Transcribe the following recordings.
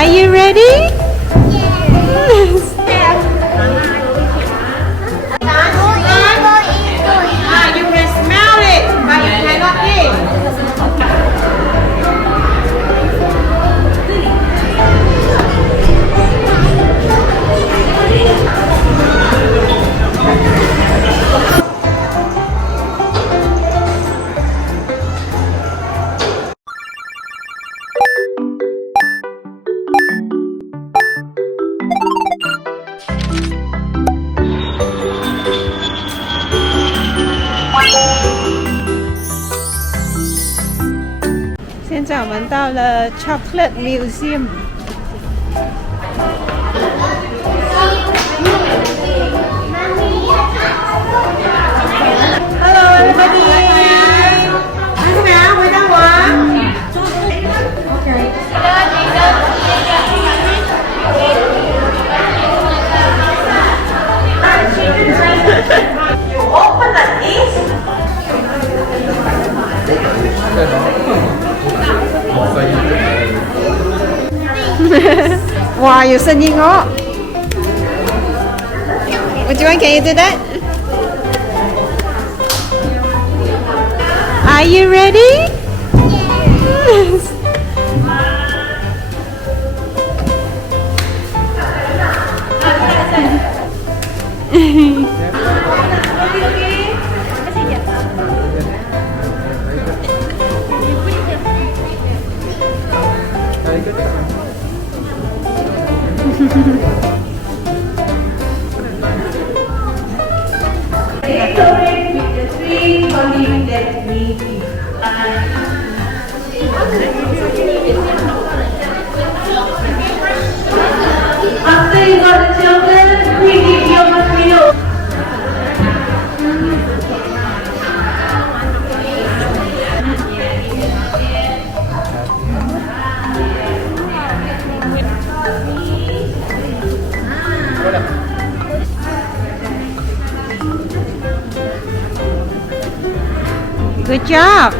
Are you ready? Yes. You can smell it, but you cannot eat. 现在我们到了 Chocolate Museum。Hello everybody， 来这边回答我。You open like this。哇，有声音哦 ！Would you want? Can you do that? Are you ready? Yes. Decorate with the three columns that we use. After you got the chocolate, we give you a material. Good job.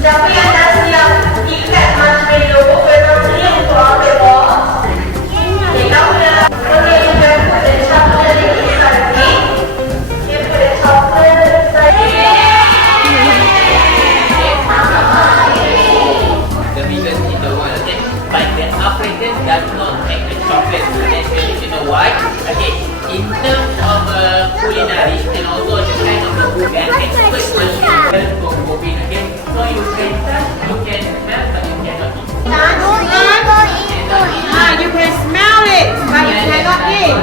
Siapa yang dah siap ikat marshmallow bertemu keluarga kita sudah boleh put the chocolate inside it. You put the chocolate inside The biggest in the world, okay? But the African does not make the chocolate. You know why? Okay. In terms of culinary and also the kind of the food and expert machine for cooking, okay? So you can touch, you can smell, but you cannot eat. You can smell it, but you cannot eat.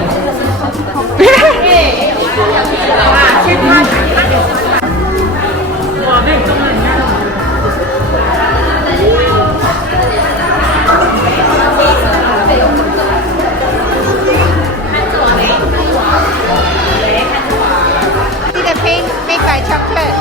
See the paint made by chocolate.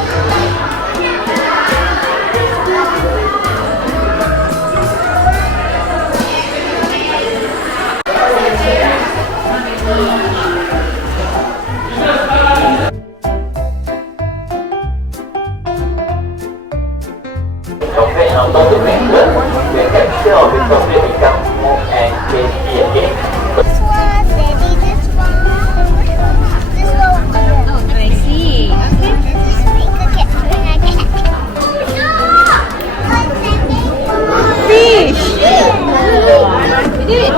Chocolate and also the mango, the texture of the chocolate becomes smooth and tasty again. This one, maybe this one. This one. Oh, I see. Okay. This one you could get when I get. No! Fish. You did it.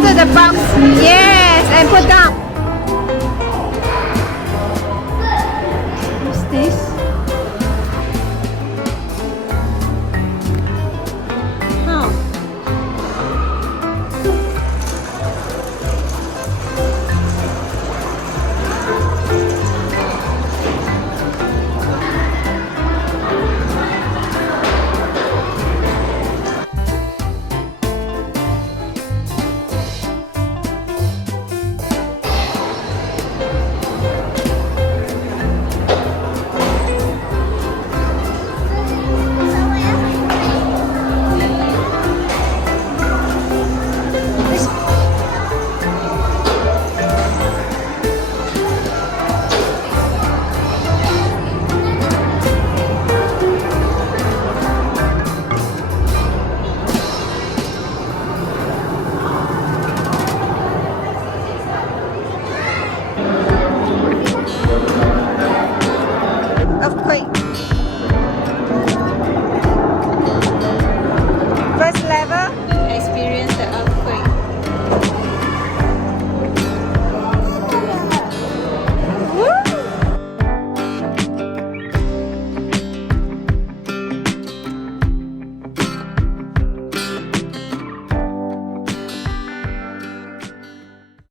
to the box. Yes, and put down.